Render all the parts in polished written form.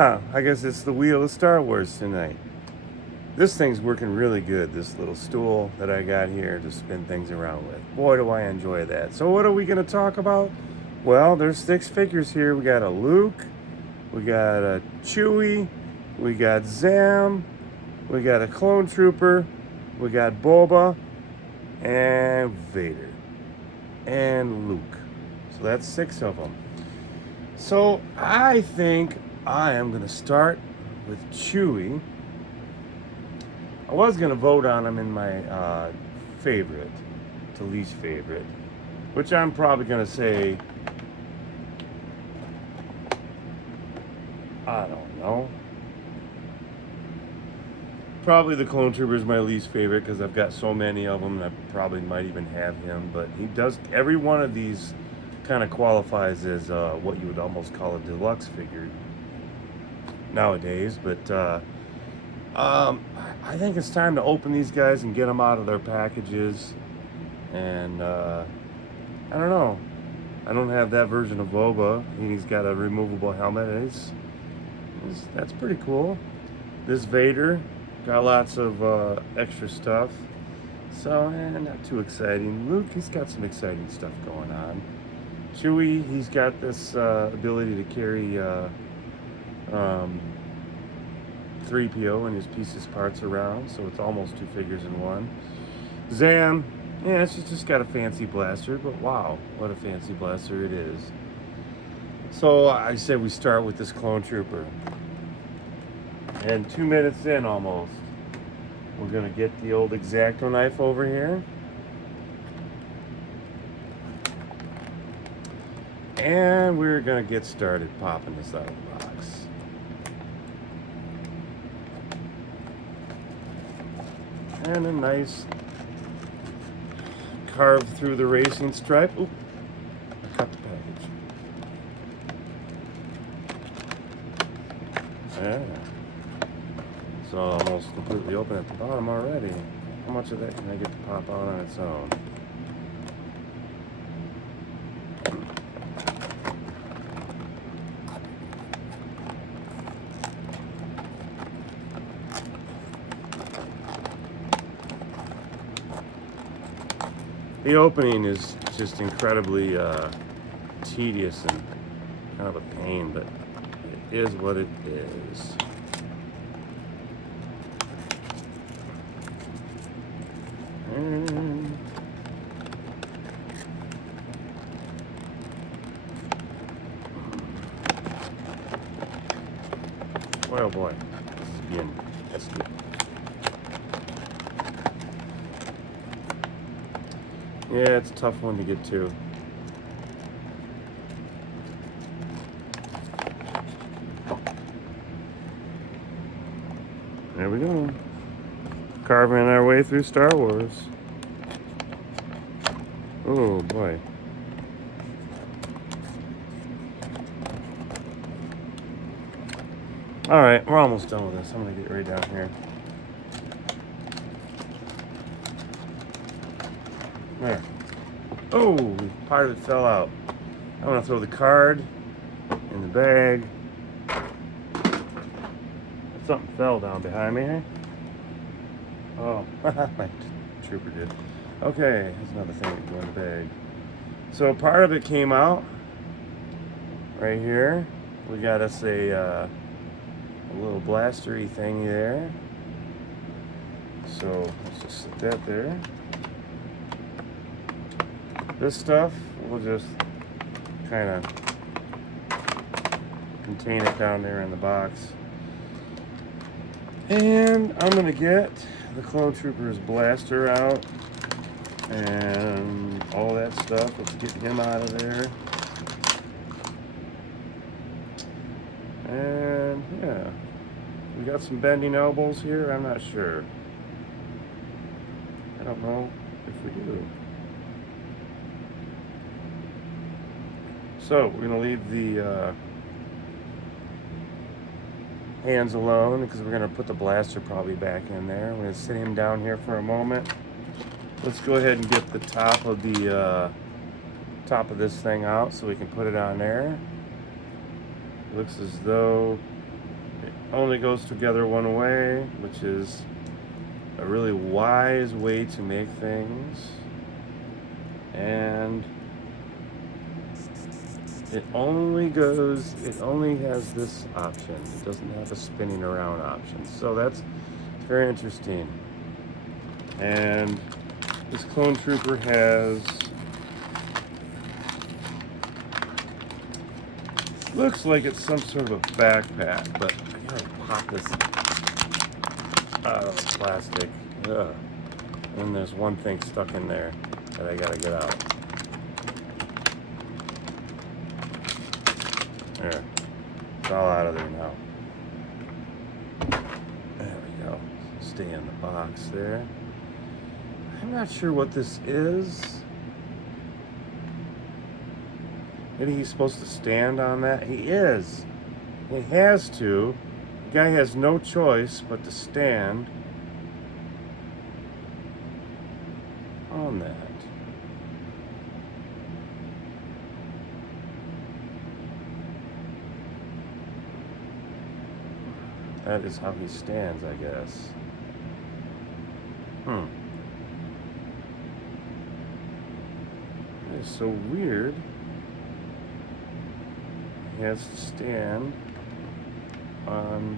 Ah, I guess it's the wheel of Star Wars tonight. This thing's working really good, this little stool that I got here to spin things around with. Boy, do I enjoy that. So what are we going to talk about? Well, there's 6 figures here. We got a Luke, we got a Chewie, we got Zam, we got a Clone Trooper, we got Boba, and Vader, and Luke. So that's 6 of them. So I think I am going to start with Chewie. I was going to vote on him in my favorite to least favorite, which I'm probably going to say, I don't know. Probably the Clone Trooper is my least favorite because I've got so many of them and I probably might even have him. But he does, every one of these kind of qualifies as what you would almost call a deluxe figure nowadays. But I think it's time to open these guys and get them out of their packages. And I don't know. I don't have that version of Boba. He's got a removable helmet. That's pretty cool. This Vader got lots of extra stuff. So, not too exciting. Luke, he's got some exciting stuff going on. Chewie, he's got this ability to carry 3PO and his pieces parts around, so it's almost 2 figures in one. Zam, yeah, she's just got a fancy blaster, but wow, what a fancy blaster it is. So I said we start with this Clone Trooper. And 2 minutes in almost, we're gonna get the old X-Acto knife over here. And we're gonna get started popping this out of the box. And a nice carved through the racing stripe. Oop, I cut the package. Yeah. It's almost completely open at the bottom already. How much of that can I get to pop out on its own? The opening is just incredibly tedious and kind of a pain, but it is what it is. And oh boy, this is being tested. Yeah, it's a tough one to get to. There we go. Carving our way through Star Wars. Oh boy. Alright, we're almost done with this. I'm gonna get right down here. There. Oh, part of it fell out. I'm gonna throw the card in the bag. Something fell down behind me here. Oh, my trooper did. Okay, here's another thing that can go in the bag. So part of it came out right here. We got us a little blastery thingy there. So let's just sit that there. This stuff, we'll just kind of contain it down there in the box. And I'm going to get the Clone Trooper's blaster out and all that stuff. Let's get him out of there. And yeah, we got some bending elbows here. I'm not sure. I don't know if we do. So we're going to leave the hands alone because we're going to put the blaster probably back in there. I'm going to sit him down here for a moment. Let's go ahead and get the top of this thing out so we can put it on there. Looks as though only goes together one way, which is a really wise way to make things. And it only has this option. It doesn't have a spinning around option. So that's very interesting. And this Clone Trooper has, looks like it's some sort of a backpack, but I gotta pop this out of the plastic. Ugh. And there's one thing stuck in there that I gotta get out. There. It's all out of there now. There we go. Stay in the box there. I'm not sure what this is. Maybe he's supposed to stand on that? He is. He has to. The guy has no choice but to stand on that. That is how he stands, I guess. It's so weird. He has to stand on.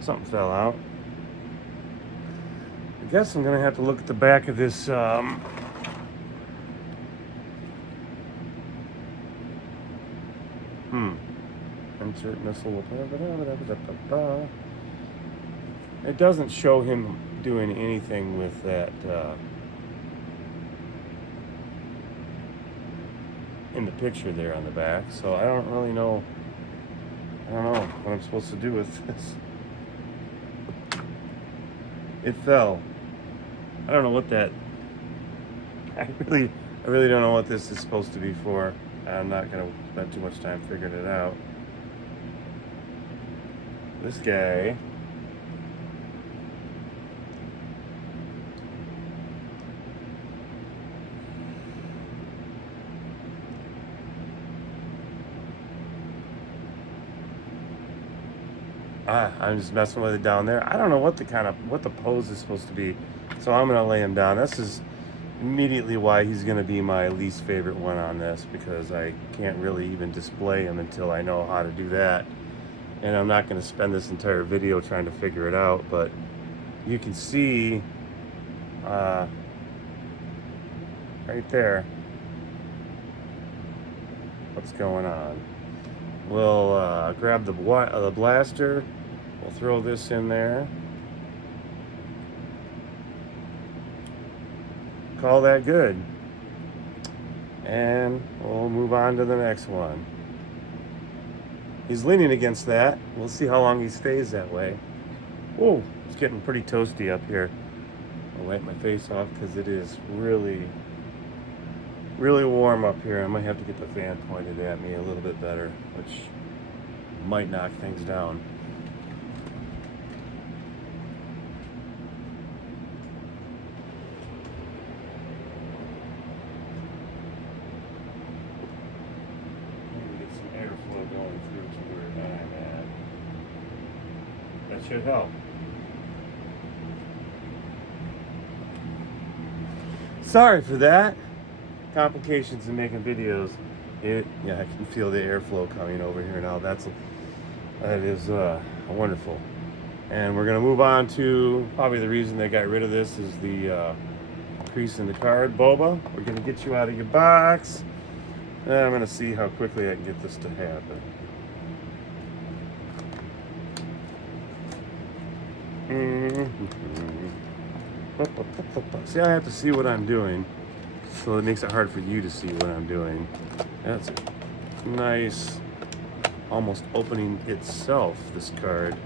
Something fell out. I guess I'm gonna have to look at the back of this. Insert missile. It doesn't show him doing anything with that in the picture there on the back, so I don't really know. I don't know what I'm supposed to do with this. It fell. I don't know what that. I really don't know what this is supposed to be for. I'm not gonna spend too much time figuring it out. This guy. I'm just messing with it down there. I don't know what the pose is supposed to be, so I'm gonna lay him down. This is immediately why he's gonna be my least favorite one on this, because I can't really even display him until I know how to do that. And I'm not gonna spend this entire video trying to figure it out, but you can see right there what's going on. We'll grab the blaster. We'll throw this in there. Call that good. And we'll move on to the next one. He's leaning against that. We'll see how long he stays that way. Whoa, it's getting pretty toasty up here. I'll wipe my face off because it is really, really warm up here. I might have to get the fan pointed at me a little bit better, which might knock things down. Going through to where I'm at. That should help. Sorry for that. Complications in making videos. I can feel the airflow coming over here now. That is wonderful. And we're gonna move on to probably the reason they got rid of this is the crease in the card. Boba, we're gonna get you out of your box. And I'm gonna see how quickly I can get this to happen. See, I have to see what I'm doing, so it makes it hard for you to see what I'm doing. That's nice, almost opening itself, this card.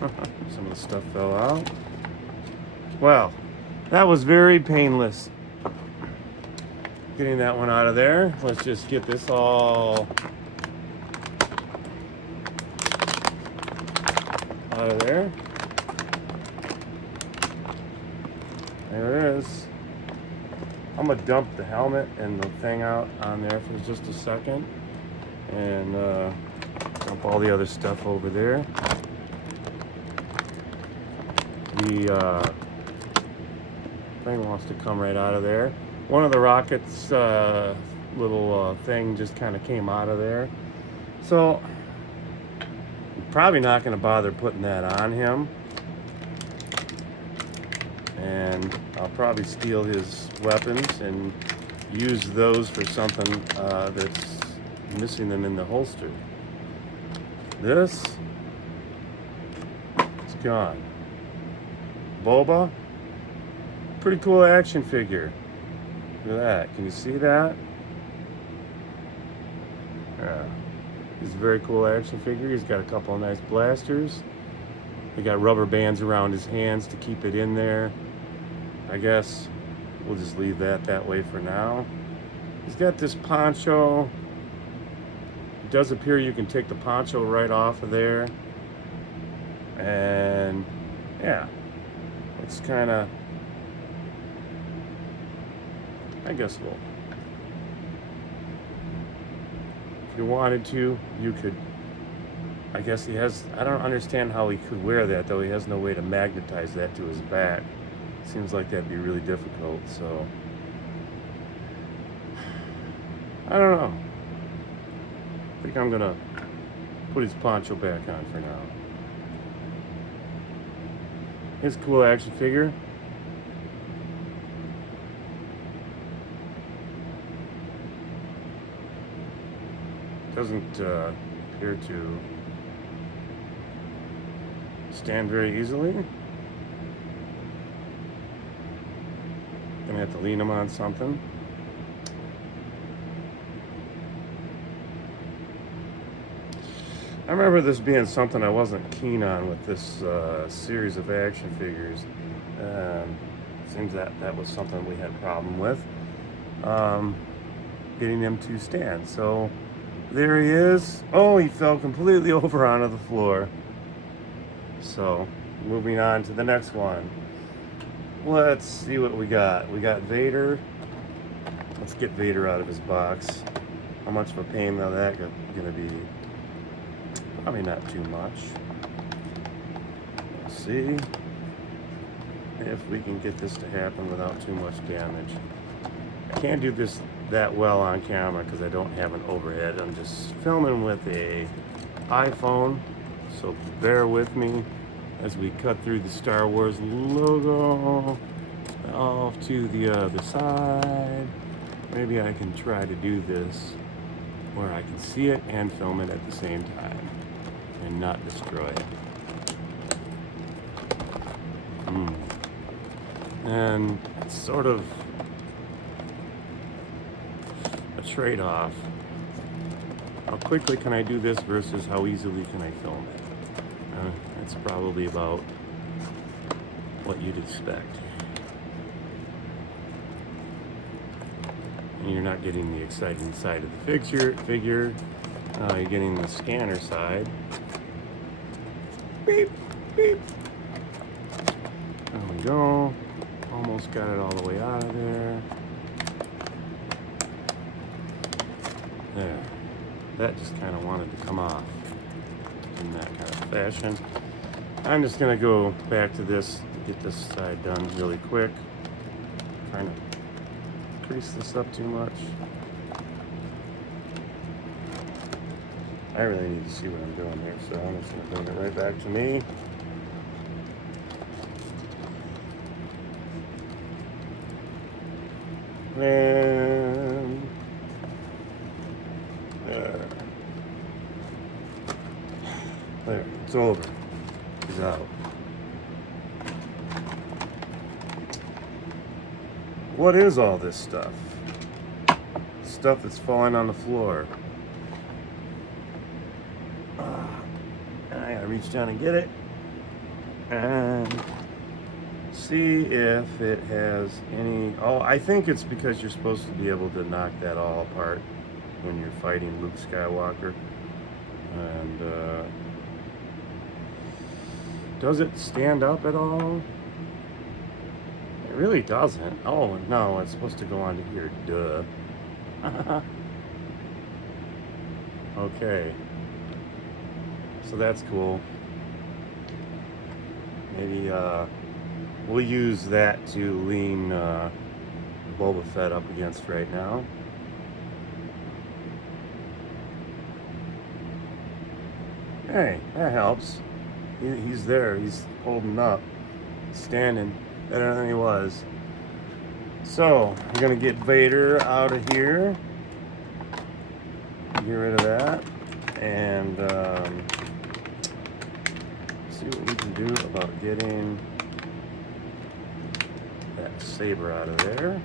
Some of the stuff fell out. Well, that was very painless. Getting that one out of there. Let's just get this all out of there. There it is. I'm gonna dump the helmet and the thing out on there for just a second. and dump all the other stuff over there. The thing wants to come right out of there. One of the rockets little thing just kind of came out of there. So I'm probably not going to bother putting that on him. And I'll probably steal his weapons and use those for something that's missing them in the holster. This, it's gone. Boba, pretty cool action figure. Look at that. Can you see that? Yeah. He's a very cool action figure. He's got a couple of nice blasters. They got rubber bands around his hands to keep it in there. I guess we'll just leave that way for now. He's got this poncho. It does appear you can take the poncho right off of there. And yeah, it's kind of, I guess we'll, if you wanted to, you could, I guess he has, I don't understand how he could wear that though. He has no way to magnetize that to his back. Seems like that'd be really difficult, so I don't know. I think I'm gonna put his poncho back on for now. His cool action figure. Doesn't appear to stand very easily. Gonna have to lean him on something. I remember this being something I wasn't keen on with this series of action figures. Seems that was something we had a problem with. Getting him to stand. So there he is. Oh, he fell completely over onto the floor. So moving on to the next one. Let's see what we got. We got Vader. Let's get Vader out of his box. How much of a pain though that gonna be? Probably not too much. Let's see if we can get this to happen without too much damage. I can't do this that well on camera because I don't have an overhead. I'm just filming with a iPhone, so bear with me as we cut through the Star Wars logo off to the other side. Maybe I can try to do this where I can see it and film it at the same time and not destroy it. And it's sort of a trade-off. How quickly can I do this versus how easily can I film it? That's probably about what you'd expect. And you're not getting the exciting side of the figure. You're getting the scanner side. Beep, beep. There we go. Almost got it all the way out of there. There. That just kind of wanted to come off in that kind of fashion. I'm just going to go back to this, get this side done really quick. Trying to crease this up too much. I really need to see what I'm doing here, so I'm just going to bring it right back to me. And there, it's over. He's out. What is all this stuff? Stuff that's falling on the floor. I gotta reach down and get it and see if it has any. Oh, I think it's because you're supposed to be able to knock that all apart when you're fighting Luke Skywalker. And does it stand up at all? It really doesn't. Oh no, it's supposed to go onto here. Duh. Okay. So that's cool. Maybe we'll use that to lean Boba Fett up against right now. Hey, that helps. He's there. He's holding up, standing better than he was. So we're gonna get Vader out of here. Get rid of that, and see what we can do about getting that saber out of there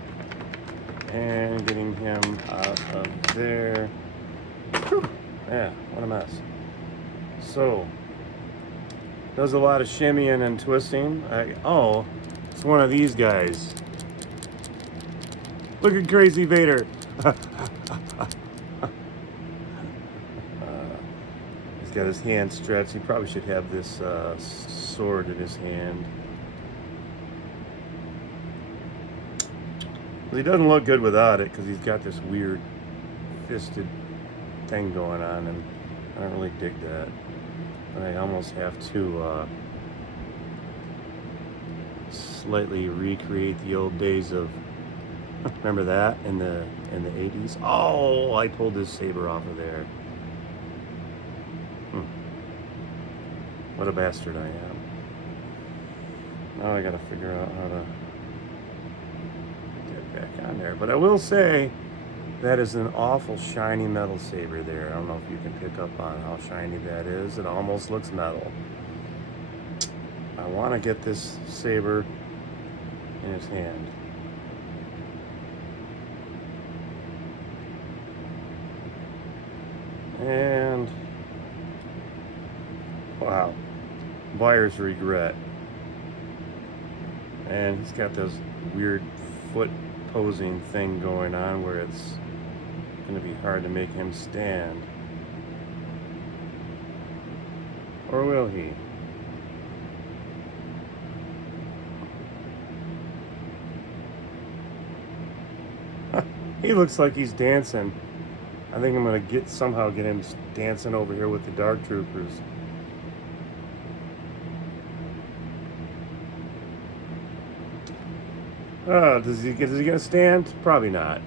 and getting him out of there. Whew. Yeah, what a mess. So, does a lot of shimmying and twisting. Oh, it's one of these guys. Look at Crazy Vader. He's got his hand stretched. He probably should have this sword in his hand. He doesn't look good without it because he's got this weird fisted thing going on, and I don't really dig that. But I almost have to slightly recreate the old days of. Remember that in the 80s? Oh, I pulled this saber off of there. What a bastard I am. Now I gotta figure out how to get back on there. But I will say that is an awful shiny metal saber there. I don't know if you can pick up on how shiny that is. It almost looks metal. I want to get this saber in his hand. And wow, buyer's regret. And he's got this weird foot posing thing going on where it's going to be hard to make him stand. Or will he? He looks like he's dancing. I think I'm going to somehow get him dancing over here with the Dark Troopers. Is he going to stand? Probably not.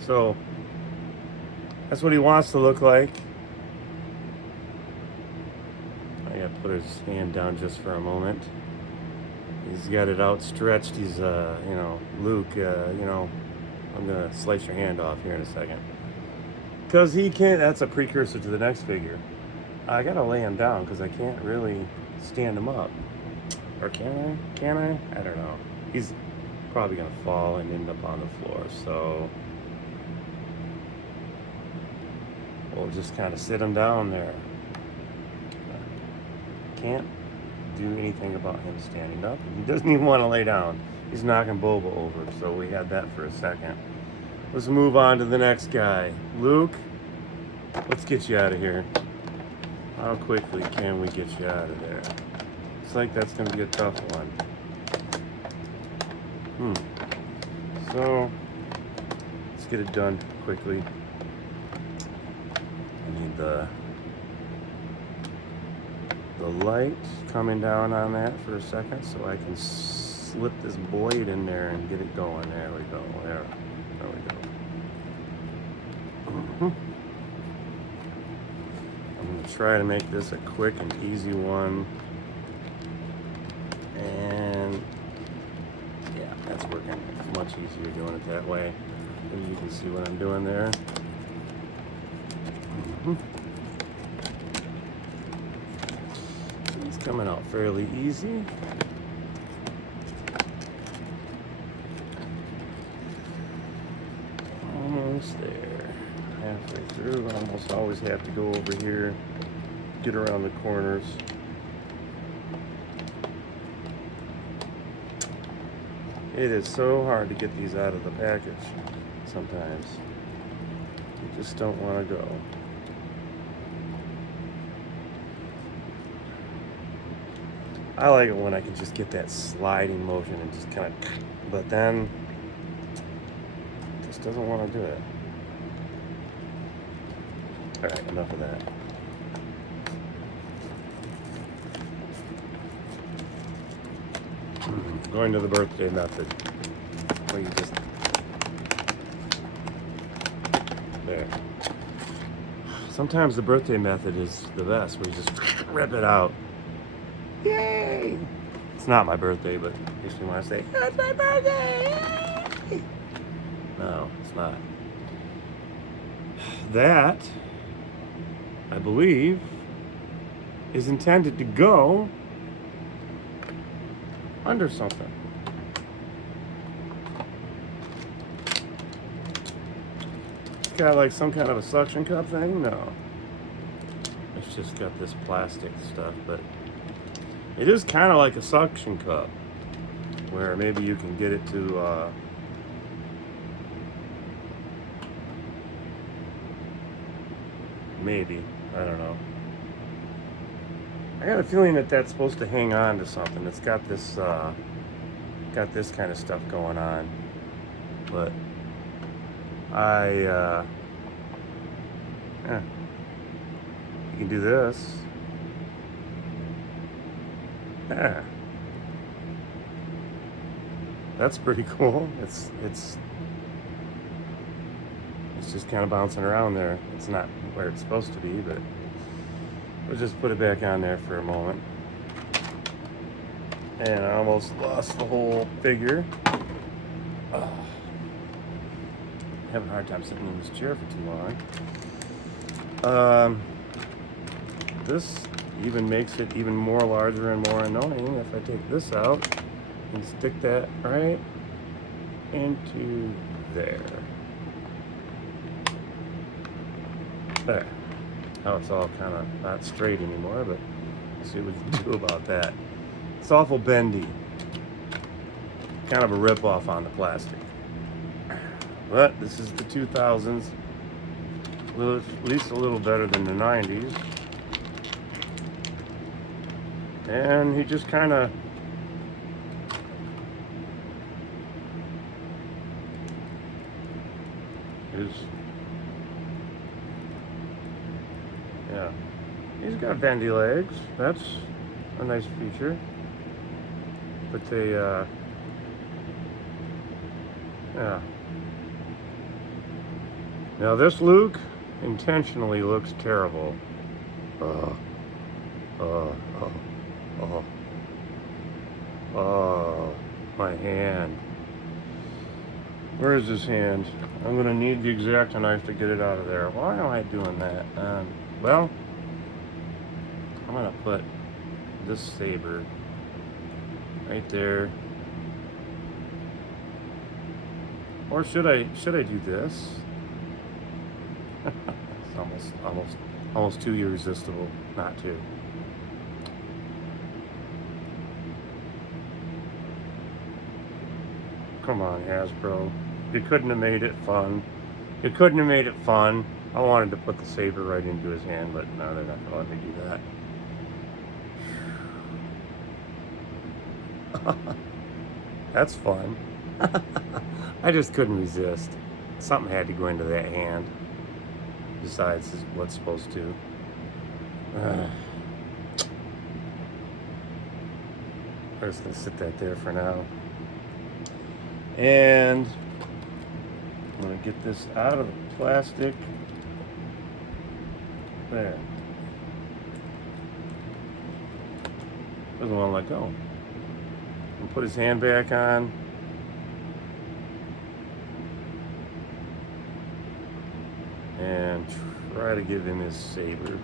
So, that's what he wants to look like. I got to put his hand down just for a moment. He's got it outstretched. He's, Luke, I'm going to slice your hand off here in a second. Because he can't, that's a precursor to the next figure. I got to lay him down because I can't really stand him up. Or can I? Can I? I don't know. He's probably going to fall and end up on the floor. So we'll just kind of sit him down there. Can't do anything about him standing up. He doesn't even want to lay down. He's knocking Boba over. So we had that for a second. Let's move on to the next guy. Luke, let's get you out of here. How quickly can we get you out of there? Looks like that's going to be a tough one. So, let's get it done quickly. I need the light coming down on that for a second so I can slip this blade in there and get it going. There we go. There we go. I'm going to try to make this a quick and easy one. And yeah, that's working much easier doing it that way. Maybe you can see what I'm doing there. It's coming out fairly easy. Almost there. Halfway through. I almost always have to go over here, get around the corners. It is so hard to get these out of the package sometimes. You just don't want to go. I like it when I can just get that sliding motion and just kind of, but then it just doesn't want to do it. Alright, enough of that. Going to the birthday method. Where you just... There. Sometimes the birthday method is the best, where you just rip it out. Yay! It's not my birthday, but it makes me want to say, it's my birthday! Yay! No, it's not. That, I believe, is intended to go under something. It's got like some kind of a suction cup thing? No. It's just got this plastic stuff, but it is kind of like a suction cup, where maybe you can get it to maybe, I don't know. I got a feeling that that's supposed to hang on to something. It's got this kind of stuff going on, but you can do this. Yeah, that's pretty cool. It's just kind of bouncing around there. It's not where it's supposed to be, but we'll just put it back on there for a moment. And I almost lost the whole figure. Having a hard time sitting in this chair for too long. This even makes it even more larger and more annoying if I take this out and stick that right into there. There. Now it's all kind of not straight anymore, but let's see what we can do about that. It's awful bendy. Kind of a rip-off on the plastic. But this is the 2000s. Well, at least a little better than the 90s. And he just kind of is, yeah, he's got bendy legs. That's a nice feature. But they, yeah. Now this Luke intentionally looks terrible. Oh, my hand. Where is this hand? I'm gonna need the X-Acto knife to get it out of there. Why am I doing that? Well, I'm gonna put this saber right there. Or should I do this? It's almost too irresistible not to. Come on, Hasbro. You couldn't have made it fun. You couldn't have made it fun. I wanted to put the saber right into his hand, but no, they're not gonna let me do that. That's fun. I just couldn't resist. Something had to go into that hand. Besides what's supposed to. I'm just gonna sit that there for now. And I'm gonna get this out of the plastic. There. Doesn't want to let go. And put his hand back on. And try to give him his saber.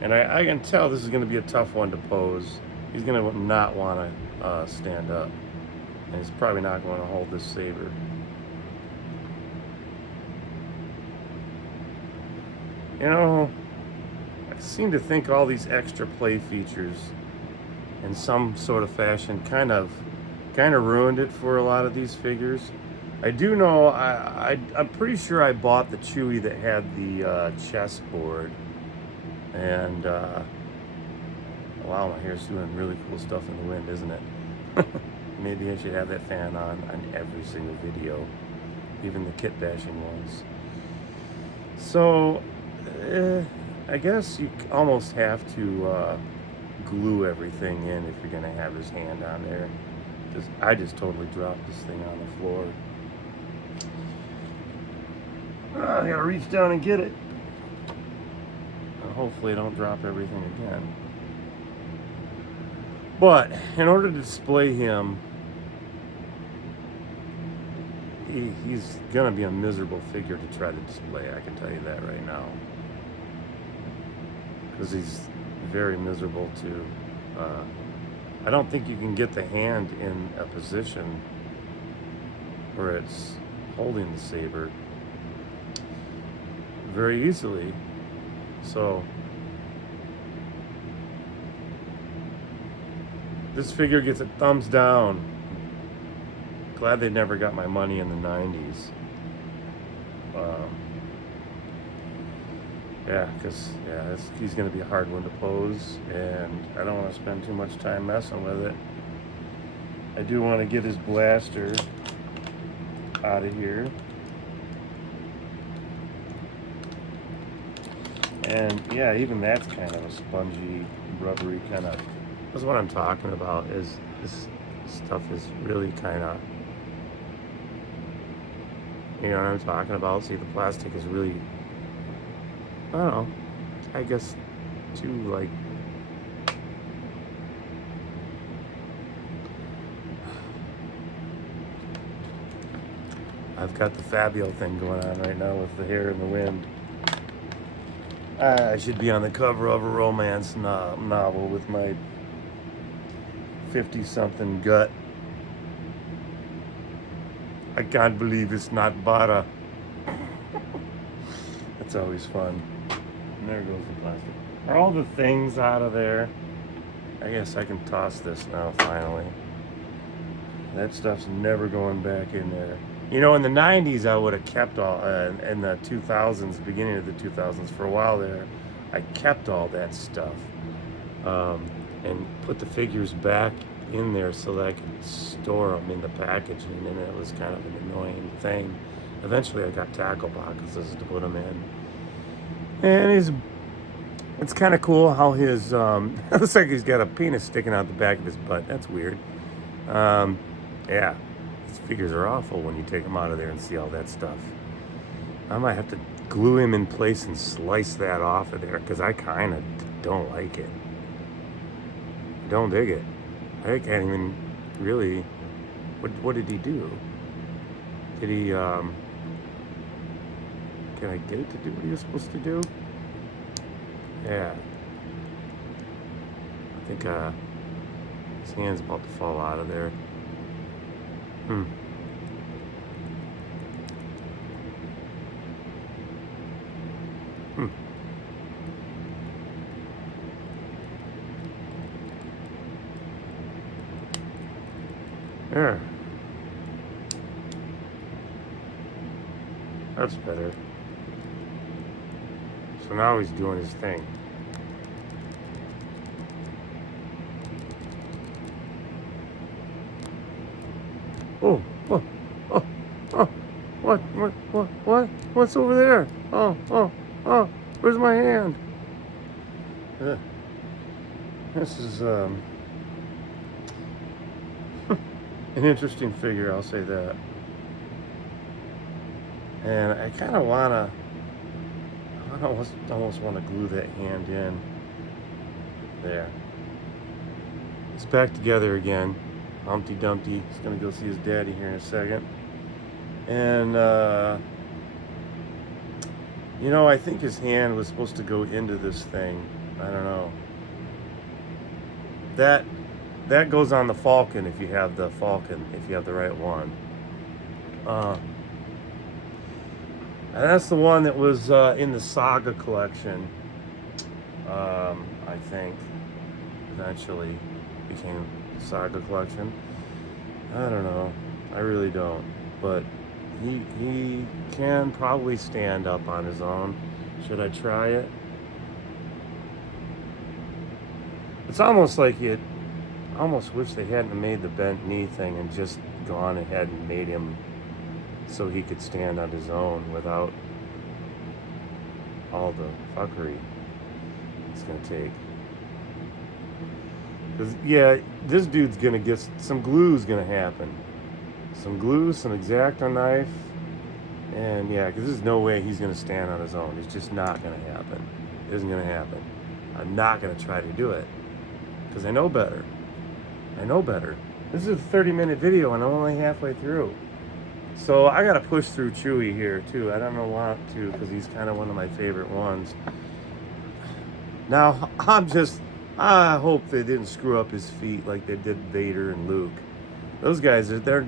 And I can tell this is going to be a tough one to pose. He's going to not want to stand up. And he's probably not going to hold this saber. You know, I seem to think all these extra play features in some sort of fashion kind of ruined it for a lot of these figures. I do know, I'm pretty sure I bought the Chewie that had the chessboard. And, wow, my hair's doing really cool stuff in the wind, isn't it? Maybe I should have that fan on every single video, even the kit bashing ones. So, I guess you almost have to glue everything in if you're gonna have his hand on there. I just totally dropped this thing on the floor. I gotta reach down and get it. Hopefully I don't drop everything again. But in order to display him, he's gonna be a miserable figure to try to display. I can tell you that right now, because he's very miserable to. I don't think you can get the hand in a position where it's holding the saber very easily. So this figure gets a thumbs down. Glad they never got my money in the 90s. Yeah, because he's going to be a hard one to pose, and I don't want to spend too much time messing with it. I do want to get his blaster out of here. And yeah, even that's kind of a spongy, rubbery kind of. That's what I'm talking about. Is this stuff is really kind of. You know what I'm talking about? See, the plastic is really. I don't know. I guess too like. I've got the Fabio thing going on right now with the hair in the wind. I should be on the cover of a romance novel with my 50-something gut. I can't believe it's not Bada. That's always fun. And there goes the plastic. Are all the things out of there? I guess I can toss this now, finally. That stuff's never going back in there. You know, in the 90s, I would have kept all, in the 2000s, beginning of the 2000s, for a while there, I kept all that stuff and put the figures back in there so that I could store them in the packaging, and it was kind of an annoying thing. Eventually, I got tackle boxes to put them in. And it's kind of cool how his, it looks like he's got a penis sticking out the back of his butt. That's weird. Yeah. These figures are awful when you take them out of there and see all that stuff. I might have to glue him in place and slice that off of there, because I kind of don't like it. Don't dig it. I can't even really. What did he do? Did he? Can I get it to do what he was supposed to do? Yeah. I think his hand's about to fall out of there. Hmm. There. That's better. So now he's doing his thing. Oh, oh, oh, oh, what's over there? Oh, where's my hand? This is, an interesting figure, I'll say that. And I kind of almost want to glue that hand in. There. It's back together again. Humpty Dumpty. He's going to go see his daddy here in a second. And, you know, I think his hand was supposed to go into this thing. I don't know. That goes on the Falcon if you have the Falcon, if you have the right one. And that's the one that was in the Saga collection, I think. Eventually became the Saga collection. I don't know. I really don't. But he can probably stand up on his own. Should I try it? It's almost like I almost wish they hadn't made the bent knee thing and just gone ahead and made him so he could stand on his own without all the fuckery it's gonna take. Cause yeah, this dude's gonna get some glue's gonna happen. Some glue, some X-Acto knife, and yeah, because there's no way he's gonna stand on his own. It's just not gonna happen. It isn't gonna happen. I'm not gonna try to do it because I know better. I know better. This is a 30-minute video and I'm only halfway through. So I gotta push through Chewy here too. I don't know want to because he's kind of one of my favorite ones. Now I hope they didn't screw up his feet like they did Vader and Luke. Those guys they're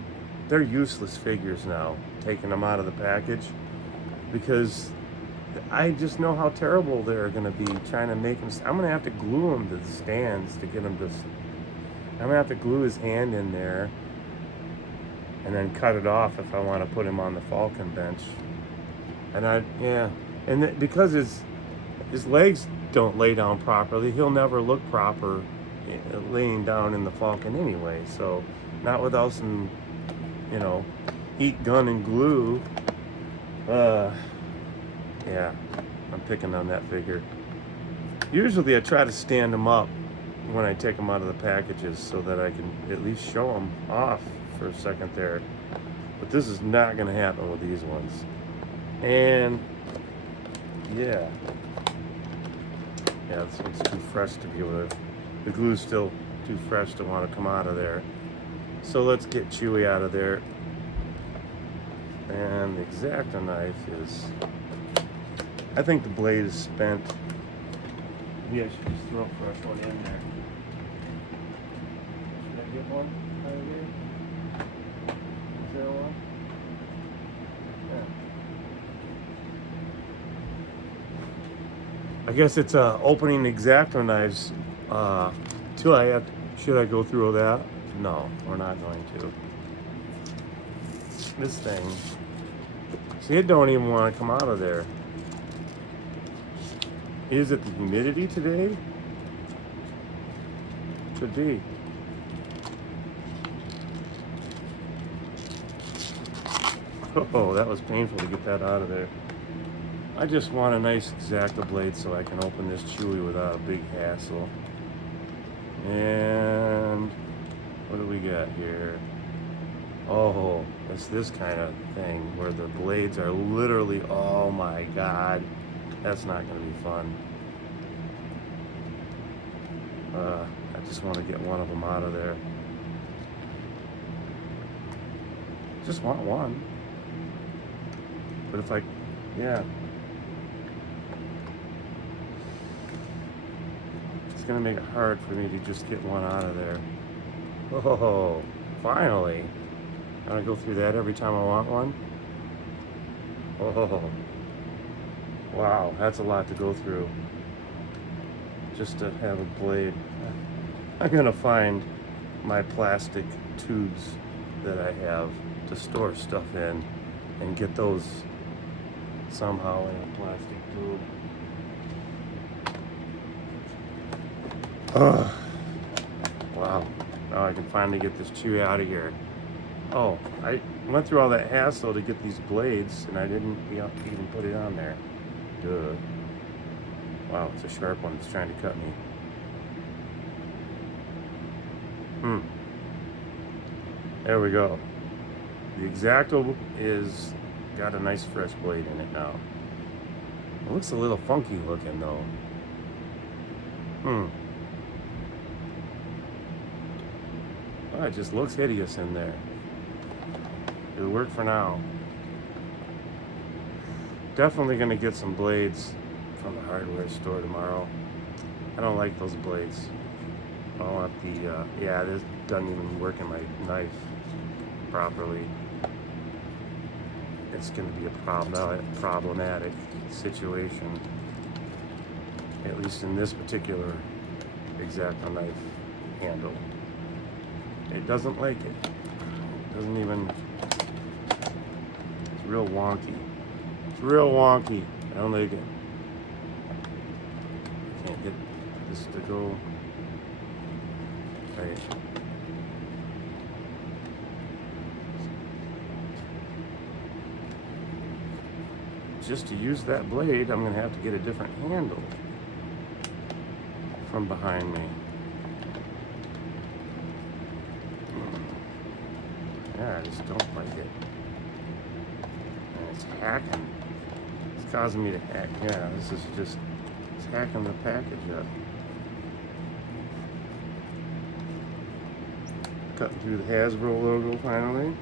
useless figures now. Taking them out of the package because I just know how terrible they're gonna be trying to make him. I'm gonna have to glue him to the stands to get him to. I'm gonna have to glue his hand in there and then cut it off if I want to put him on the Falcon bench. And because his legs don't lay down properly, he'll never look proper laying down in the Falcon anyway. So not without some, heat gun and glue. Yeah, I'm picking on that figure. Usually I try to stand him up when I take them out of the packages so that I can at least show them off for a second there. But this is not going to happen with these ones. And yeah, this one's too fresh to be able to, the glue's still too fresh to want to come out of there. So let's get Chewy out of there. And the X-Acto knife is, I think the blade is spent. Maybe I should just throw a fresh one in there. Should I get one out of here? Is there one? Yeah. I guess it's opening X-Acto knives. Should I go through that? No, we're not going to. This thing. See, it don't even want to come out of there. Is it the humidity today? Could be. Oh, that was painful to get that out of there. I just want a nice X-Acto blade so I can open this Chewy without a big hassle. And what do we got here? Oh, it's this kind of thing where the blades are literally, oh my God, that's not going to be fun. I just want to get one of them out of there. Just want one. But if I, yeah. It's going to make it hard for me to just get one out of there. Oh, finally. I'm going to go through that every time I want one. Oh, wow, that's a lot to go through just to have a blade. I'm going to find my plastic tubes that I have to store stuff in and get those somehow in a plastic tube. Oh, wow, now I can finally get this Chewy out of here. Oh, I went through all that hassle to get these blades, and I didn't even put it on there. Duh. Wow, it's a sharp one. It's trying to cut me. There we go. The X-Acto is got a nice fresh blade in it now. It looks a little funky looking though. Well, it just looks hideous in there. It'll work for now. Definitely gonna get some blades from the hardware store tomorrow. I don't like those blades. I don't want the, this doesn't even work in my knife properly. It's gonna be a problematic situation. At least in this particular X-Acto knife handle. It doesn't like it. It doesn't even, it's real wonky. It's real wonky. I don't like it. I can't get this to go right. just to use that blade, I'm going to have to get a different handle from behind me. Yeah, I just don't like it. And it's hacking. It's causing me to hack. Yeah, this is just, it's hacking the package up. Cutting through the Hasbro logo finally.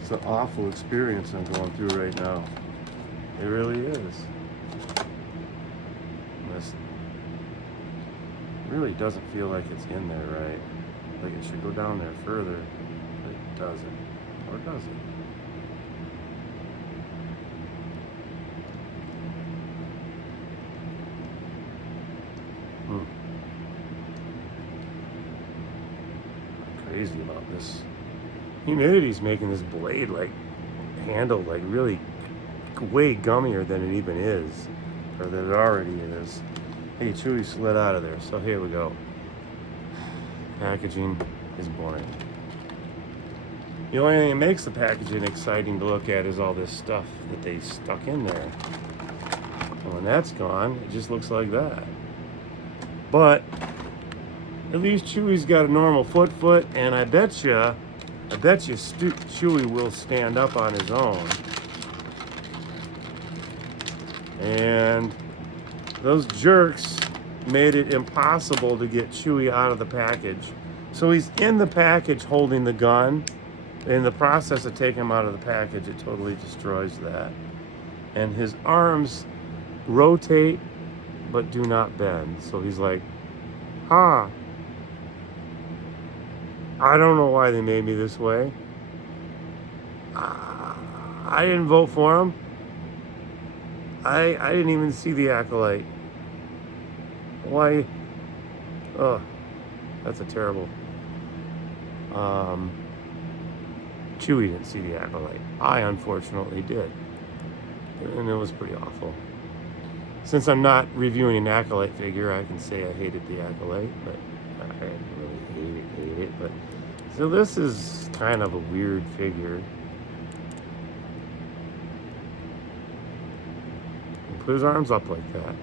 It's an awful experience I'm going through right now. It really is. This really doesn't feel like it's in there right. Like it should go down there further, but it doesn't. Or does it? Crazy about this. Humidity's making this blade like handle like really way gummier than it even is, or that it already is. Hey, Chewy slid out of there, so here we go. Packaging is boring. The only thing that makes the packaging exciting to look at is all this stuff that they stuck in there. And when that's gone, it just looks like that. But at least Chewy's got a normal foot, and I bet you Chewy will stand up on his own. And those jerks made it impossible to get Chewy out of the package. So he's in the package holding the gun. In the process of taking him out of the package, it totally destroys that. And his arms rotate but do not bend. So he's like, I don't know why they made me this way. I didn't vote for him. I didn't even see the Acolyte. Why? Ugh, that's a terrible. Chewy didn't see the Acolyte. I unfortunately did. And it was pretty awful. Since I'm not reviewing an Acolyte figure, I can say I hated the Acolyte, but I didn't really hate it. But so this is kind of a weird figure. Put his arms up like that,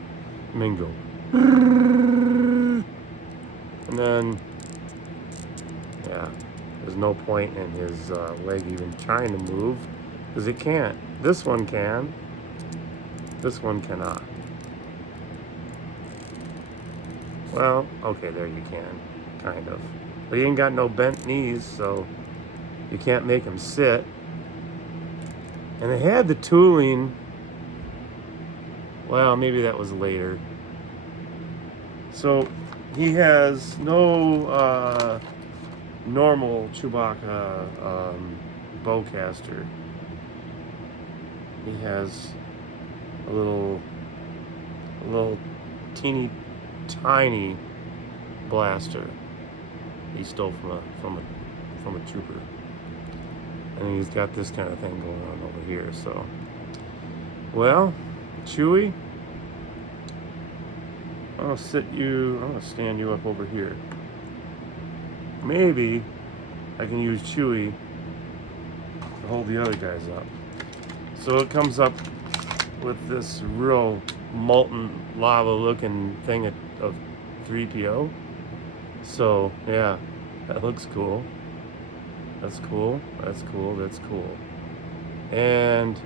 and then go. And then, yeah, there's no point in his leg even trying to move, because it can't. This one can. This one cannot. Well, okay, there you can, kind of. But he ain't got no bent knees, so you can't make him sit. And they had the tooling. Well, maybe that was later. So he has no normal Chewbacca bowcaster. He has a little teeny tiny blaster he stole from a trooper, and he's got this kind of thing going on over here. So, well, Chewy, I'm gonna stand you up over here. Maybe I can use Chewy to hold the other guys up. So it comes up with this real molten lava looking thing of 3PO. So yeah, that looks cool. That's cool. That's cool. That's cool. And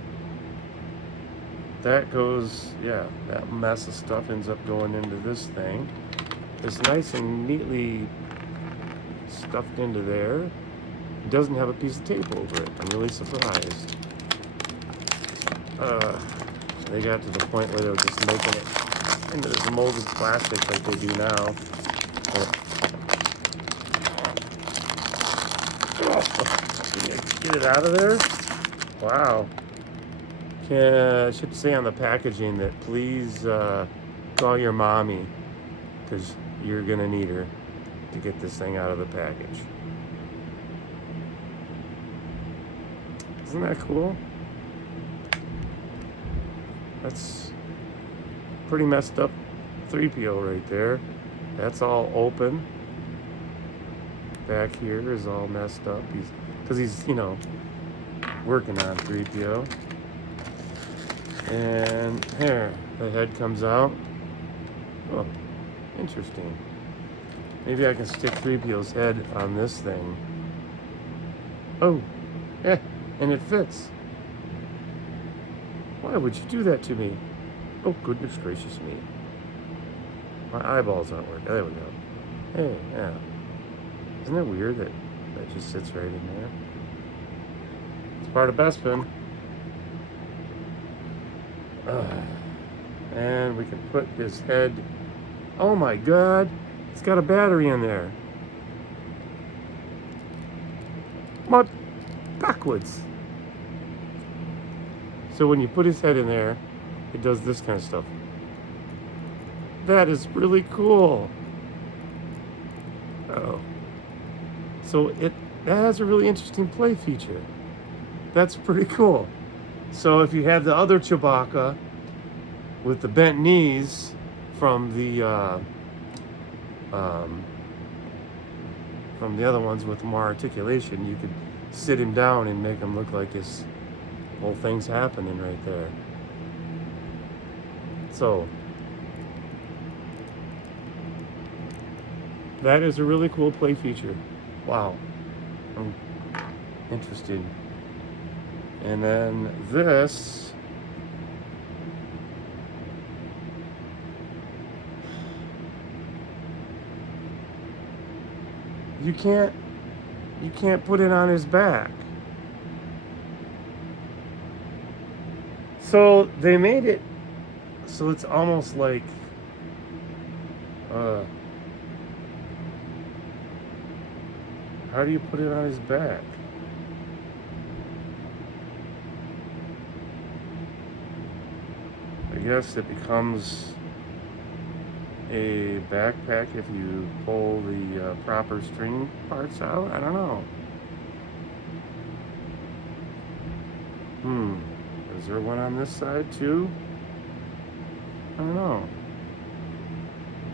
that goes, yeah, that mess of stuff ends up going into this thing. It's nice and neatly stuffed into there. It doesn't have a piece of tape over it. I'm really surprised. They got to the point where they were just making it into this molded plastic like they do now. But, get it out of there? Wow. I should say on the packaging that please call your mommy, because you're going to need her to get this thing out of the package. Isn't that cool? That's pretty messed up 3PO right there. That's all open. Back here is all messed up. Because he's, working on 3PO. And here, the head comes out. Oh, interesting. Maybe I can stick 3PO's head on this thing. Oh, yeah, and it fits. Why would you do that to me? Oh, goodness gracious me. My eyeballs aren't working. There we go. Hey, yeah. Isn't that weird that that just sits right in there? It's part of Bespin. And we can put his head. Oh my God! It's got a battery in there. What? Backwards. So when you put his head in there, it does this kind of stuff. That is really cool. Oh. So that has a really interesting play feature. That's pretty cool. So if you have the other Chewbacca with the bent knees from the other ones with more articulation, you could sit him down and make him look like his whole thing's happening right there. So that is a really cool play feature. Wow. Interesting. And then this. You can't put it on his back. So they made it so it's almost like how do you put it on his back? I guess it becomes a backpack if you pull the proper string parts out. I don't know. Is there one on this side too? I don't know.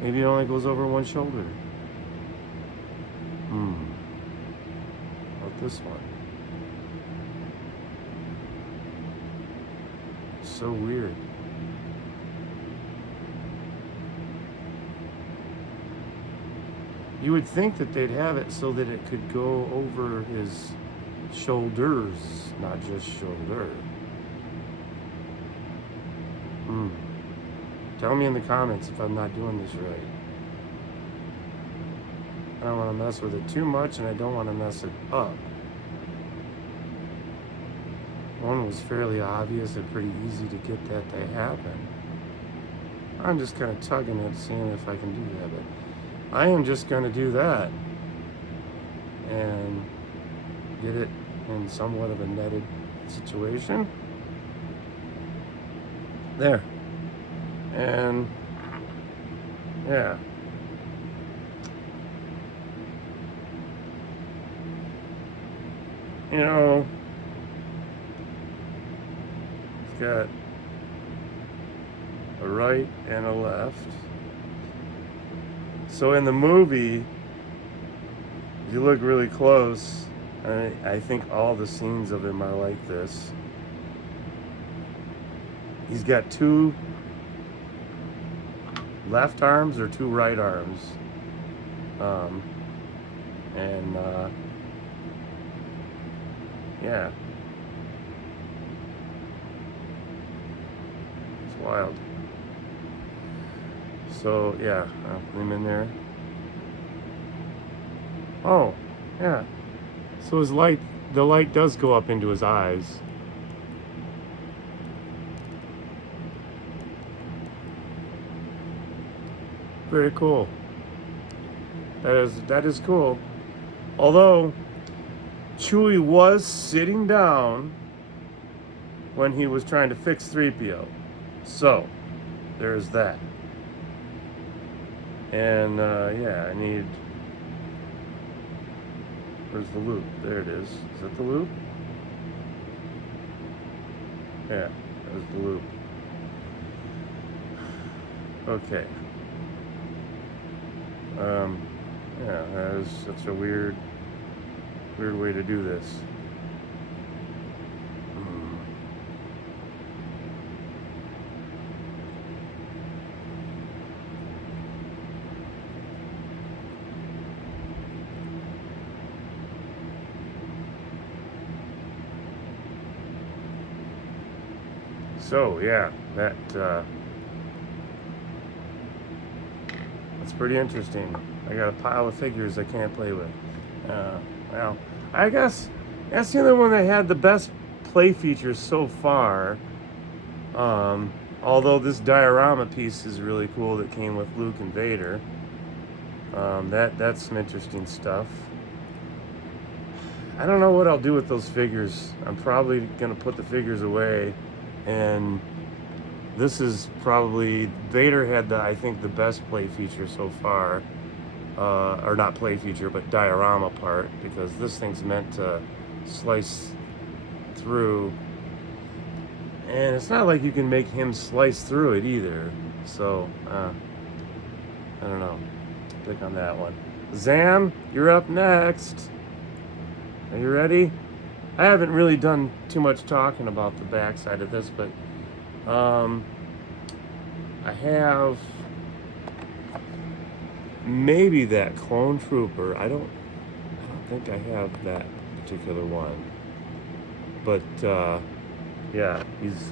Maybe it only goes over one shoulder. About this one? So weird. You would think that they'd have it so that it could go over his shoulders, not just shoulder. Tell me in the comments if I'm not doing this right. I don't want to mess with it too much, and I don't want to mess it up. One was fairly obvious and pretty easy to get that to happen. I'm just kind of tugging it, seeing if I can do that. But I am just going to do that and get it in somewhat of a netted situation. There. And yeah. You know, it's got a right and a left. So in the movie, if you look really close, I think all the scenes of him are like this. He's got two left arms or two right arms. Yeah. It's wild. So, yeah, I'll put him in there. Oh, yeah. So the light does go up into his eyes. Very cool. That is cool. Although Chewie was sitting down when he was trying to fix 3PO. So, there's that. And yeah, I need. Where's the loop? There it is. Is that the loop? Yeah, there's the loop. Um, yeah, that is such a weird way to do this. Hmm. So yeah, that's pretty interesting. I got a pile of figures I can't play with. Uh, well, I guess that's the only one that had the best play features so far. Um, Although this diorama piece is really cool that came with Luke and Vader. That's some interesting stuff. I don't know what I'll do with those figures. I'm probably gonna put the figures away, and this is probably Vader had I think the best play feature so far, or not play feature, but diorama part, because this thing's meant to slice through, and it's not like you can make him slice through it either. So I don't know. Click on that one. Zam, you're up next. Are you ready? I haven't really done too much talking about the backside of this, but I have maybe that clone trooper. I don't think I have that particular one, but yeah, he's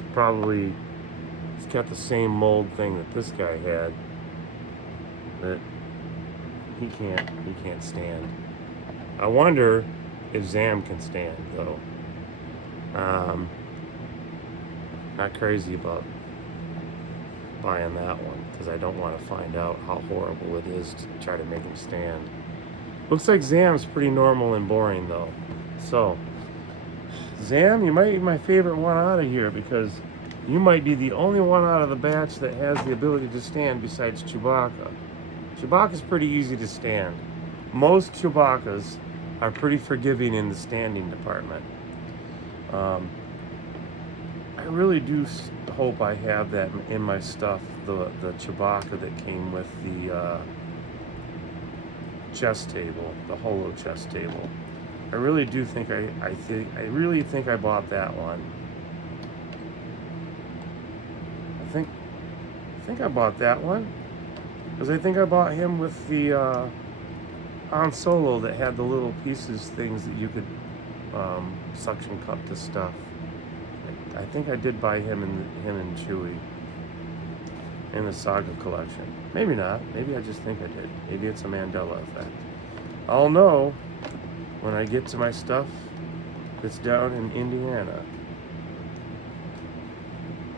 got the same mold thing that this guy had, that he can't stand. I wonder if Zam can stand though. Not crazy about buying that one because I don't want to find out how horrible it is to try to make him stand. Looks like Zam's pretty normal and boring though. So, Zam, you might be my favorite one out of here because you might be the only one out of the batch that has the ability to stand besides Chewbacca. Chewbacca's pretty easy to stand. Most Chewbaccas are pretty forgiving in the standing department. I really do hope I have that in my stuff, the Chewbacca that came with the chess table, the holo chess table. I really do think I really think I bought that one. I think I bought that one because I think I bought him with the Han Solo that had the little pieces, things that you could suction cup to stuff. I think I did buy him and Chewie in the Saga collection. Maybe not. Maybe I just think I did. Maybe it's a Mandela effect. I'll know when I get to my stuff that's down in Indiana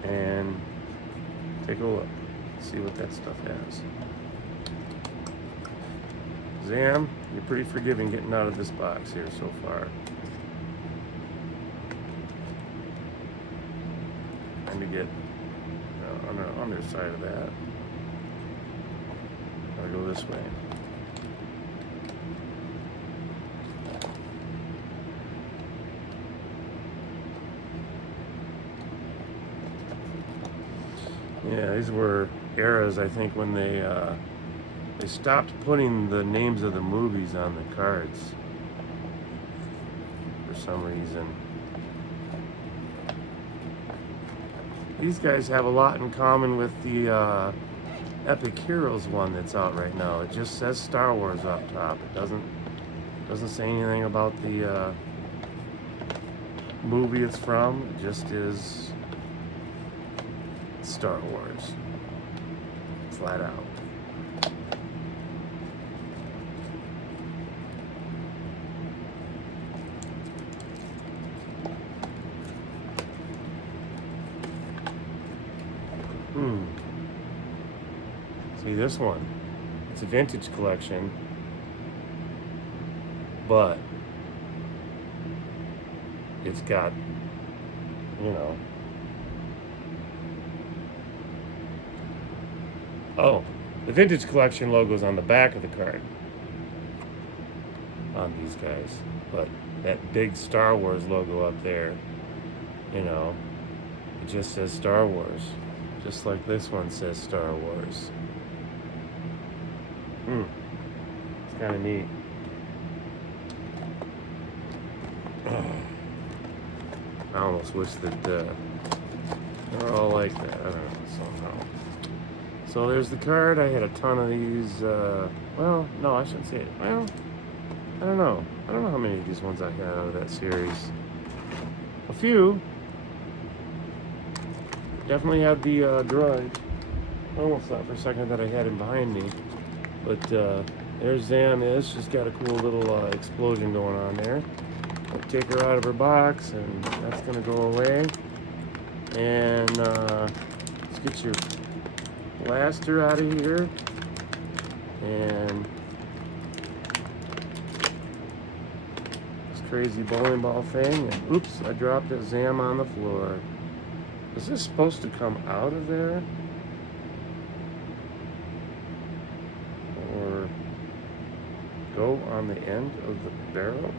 and take a look, see what that stuff has. Zam, you're pretty forgiving getting out of this box here so far. Trying to get on the underside of that. I'll go this way. Yeah, these were eras, I think, when they stopped putting the names of the movies on the cards for some reason. These guys have a lot in common with the Epic Heroes one that's out right now. It just says Star Wars up top. It doesn't say anything about the movie it's from. It just is Star Wars, flat out. See this one? It's a vintage collection, but it's got, oh, the vintage collection logo's on the back of the card on these guys, but that big Star Wars logo up there, it just says Star Wars, just like this one says Star Wars. kind of neat. I almost wish that they're all like that. I don't know, somehow. So there's the card. I had a ton of these. Well, no, I shouldn't say it. Well, I don't know. I don't know how many of these ones I had out of that series. A few. Definitely had the droid. I almost thought for a second that I had him behind me. But there Zam is. She's got a cool little explosion going on there. I'll take her out of her box, and that's going to go away. And let's get your blaster out of here. And this crazy bowling ball thing. And oops, I dropped that Zam on the floor. Is this supposed to come out of there? Or go on the end of the barrel?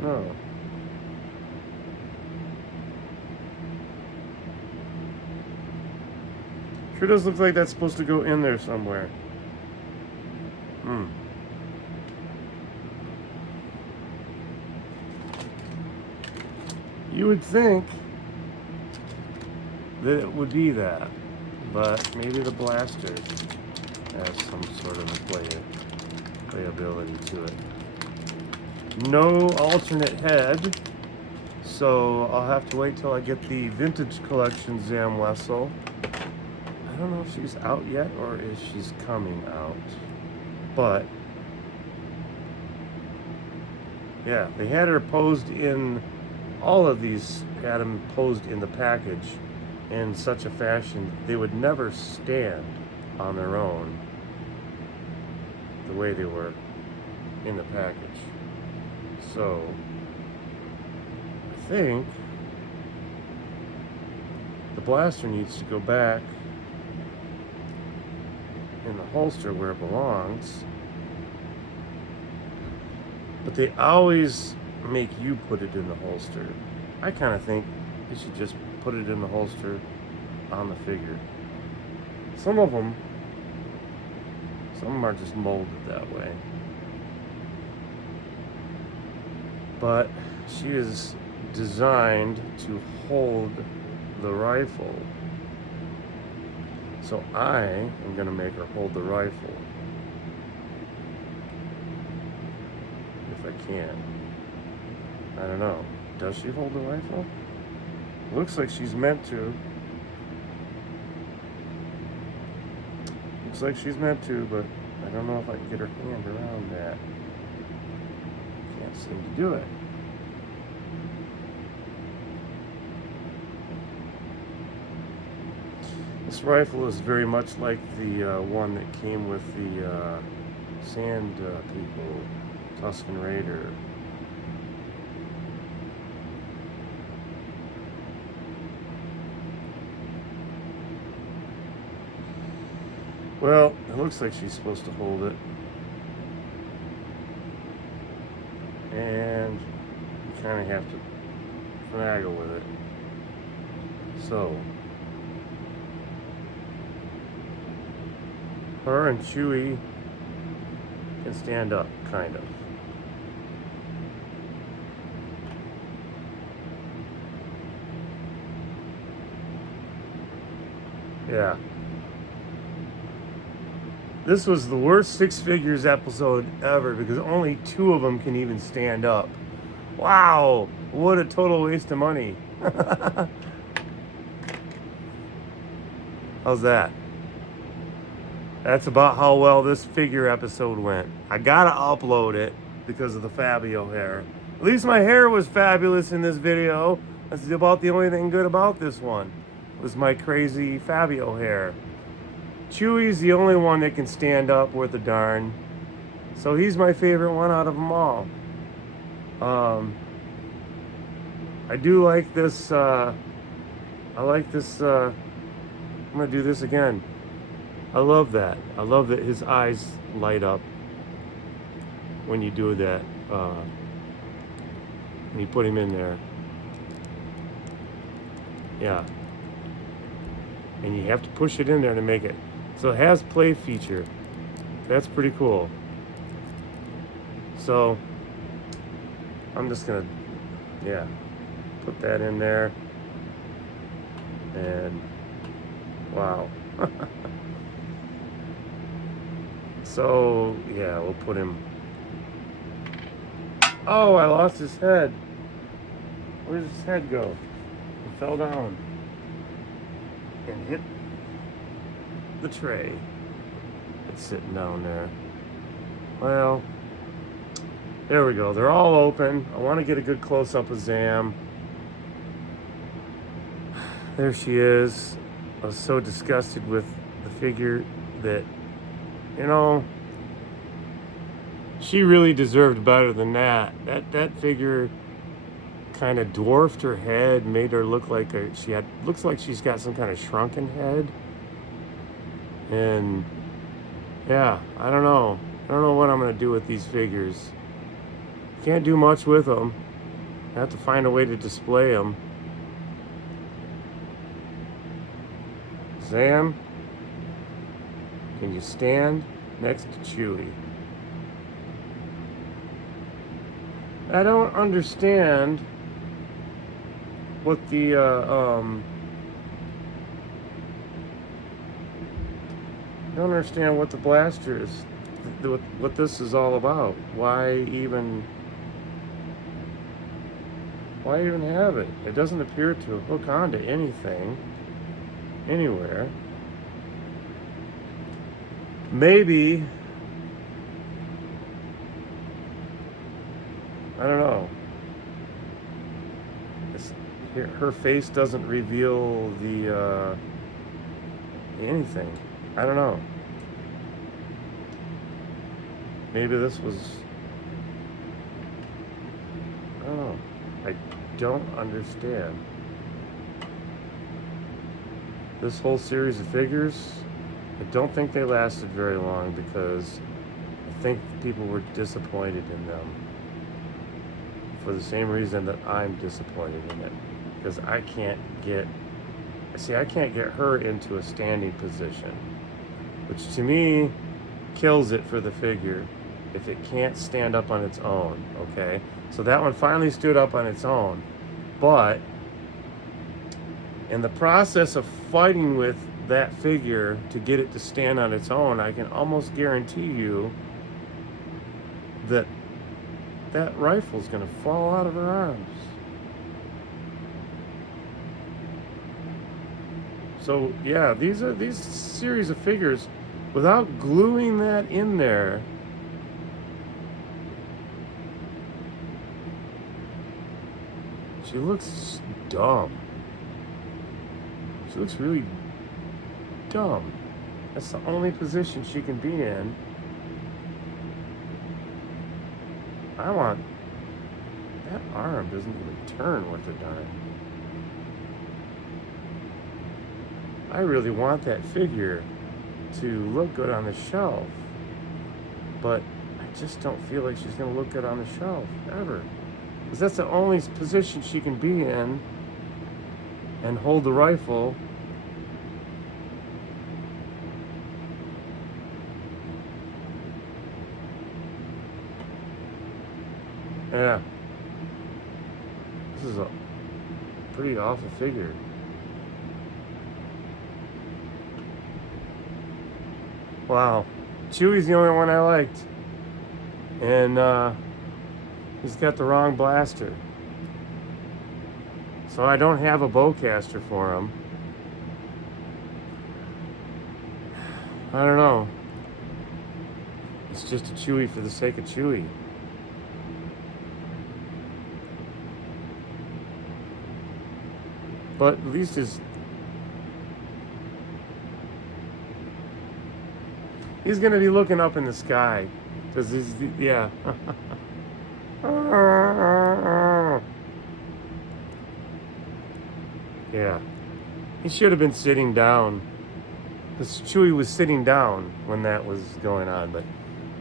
No. Sure does look like that's supposed to go in there somewhere. You would think that it would be that, but maybe the blaster has some sort of a playability to it. No alternate head, so I'll have to wait till I get the vintage collection Zam Wesell. I don't know if she's out yet or if she's coming out, but yeah, they had her posed in. All of these had them posed in the package in such a fashion they would never stand on their own the way they were in the package. So I think the blaster needs to go back in the holster where it belongs. But they always make you put it in the holster. I kind of think you should just put it in the holster on the figure. Some of them are just molded that way. But she is designed to hold the rifle. So I am going to make her hold the rifle. If I can. I don't know. Does she hold the rifle? Looks like she's meant to. Looks like she's meant to, but I don't know if I can get her hand around that. Can't seem to do it. This rifle is very much like the one that came with the Sand People Tusken Raider. Well, it looks like she's supposed to hold it. And you kind of have to finagle with it. So, her and Chewie can stand up, kind of. Yeah. This was the worst Six Figures episode ever because only 2 of them can even stand up. Wow, what a total waste of money. How's that? That's about how well this figure episode went. I gotta upload it because of the Fabio hair. At least my hair was fabulous in this video. That's about the only thing good about this one, was my crazy Fabio hair. Chewie's the only one that can stand up worth a darn. So he's my favorite one out of them all. I do like this, I'm gonna do this again. I love that. I love that his eyes light up when you do that, when you put him in there. Yeah. And you have to push it in there to make it. So it has play feature. That's pretty cool. So I'm just gonna, yeah, put that in there. And wow. So yeah, we'll put him. Oh, I lost his head. Where did his head go? He fell down and hit the tray. It's sitting down there. Well, there we go. They're all open. I want to get a good close-up of Zam. There she is. I was so disgusted with the figure that, you know, she really deserved better than that. That figure kind of dwarfed her head, made her look like looks like she's got some kind of shrunken head. And yeah, I don't know what I'm gonna do with these figures. Can't do much with them. I have to find a way to display them. Zam, can you stand next to Chewie? I don't understand what the I don't understand what the blaster is, what this is all about. Why even have it? It doesn't appear to hook onto anything, anywhere. Maybe, I don't know. Her face doesn't reveal the anything. I don't know. Maybe this was, I don't know. I don't understand. This whole series of figures, I don't think they lasted very long because I think people were disappointed in them for the same reason that I'm disappointed in it. Because I can't get her into a standing position, which to me kills it for the figure if it can't stand up on its own, okay? So that one finally stood up on its own, but in the process of fighting with that figure to get it to stand on its own, I can almost guarantee you that that rifle's gonna fall out of her arms. So yeah, these series of figures, without gluing that in there, she looks dumb. She looks really dumb. That's the only position she can be in. That arm doesn't even turn worth a dime. I really want that figure to look good on the shelf, but I just don't feel like she's gonna look good on the shelf, ever. Because that's the only position she can be in and hold the rifle. Yeah. This is a pretty awful figure. Wow. Chewie's the only one I liked. And he's got the wrong blaster. So I don't have a bowcaster for him. I don't know. It's just a Chewie for the sake of Chewie. But at least he's gonna be looking up in the sky, because yeah. Yeah, he should have been sitting down, because Chewie was sitting down when that was going on. But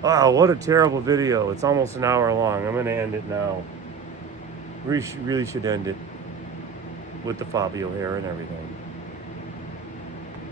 wow, what a terrible video! It's almost an hour long. I'm gonna end it now. We really should end it with the Fabio hair and everything.